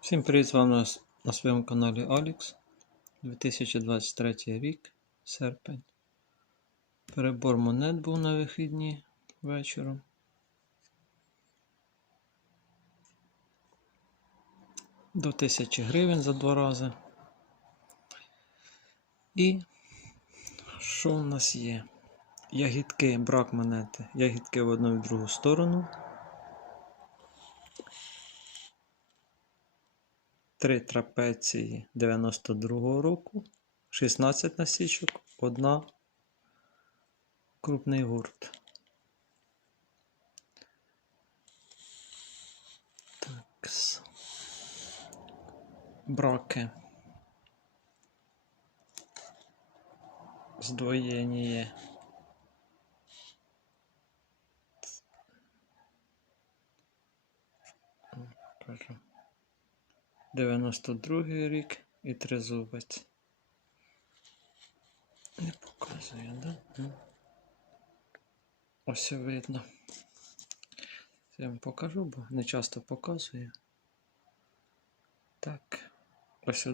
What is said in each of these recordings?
Всім привіт з вами на своєму каналі Алікс. 2023 рік, серпень. Перебор монет був на вихідні вечором. До 1000 гривень за два рази. І що у нас є? Ягідки, брак монети. Ягідки в одну і в другу сторону. Три трапеції 92-го року, 16 насічок, одна крупний гурт. Такс. Браки. Здвоєння. Кажу. 92 рік і тризубець. Не показує, да? Ось видно. Я вам покажу, бо не часто показує. Так. Ось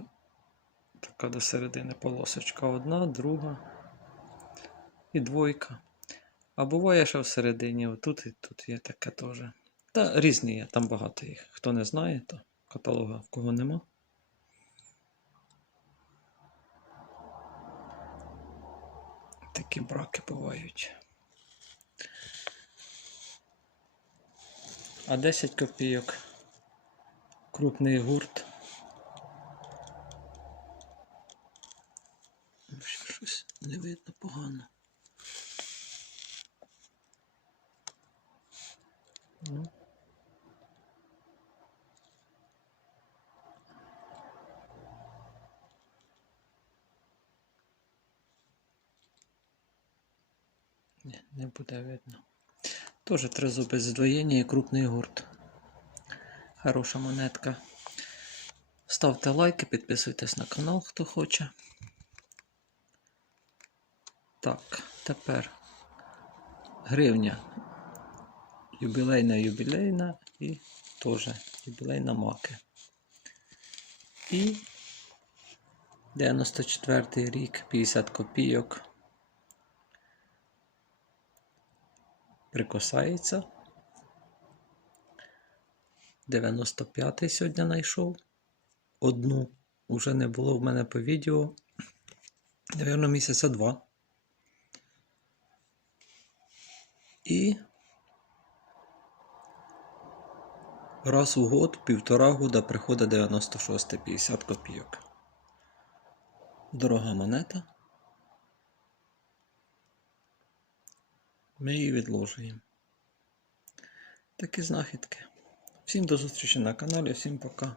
така до середини полосочка одна, друга і двойка. А буває, що всередині отут і тут є таке теж. Та різні є, там багато їх. Хто не знає, то каталога в кого нема. Такі браки бувають. А 10 копійок. Крупний гурт. Щось не видно погано. Ну. Ні, не буде видно. Тоже тризубець здвоєння і крупний гурт. Хороша монетка. Ставте лайки, підписуйтесь на канал, хто хоче. Так, тепер гривня. Юбілейна юбілейна і теж юбілейна маки. І 94 рік, 50 копійок. Прикосається. 95-й сьогодні знайшов. Одну. Уже не було в мене по відео. Навірно, місяця два. І раз у год, півтора года приходить 96 50 копійок. Дорога монета. Ми її відложуємо. Такі знахідки. Всім до зустрічі на каналі, всім пока.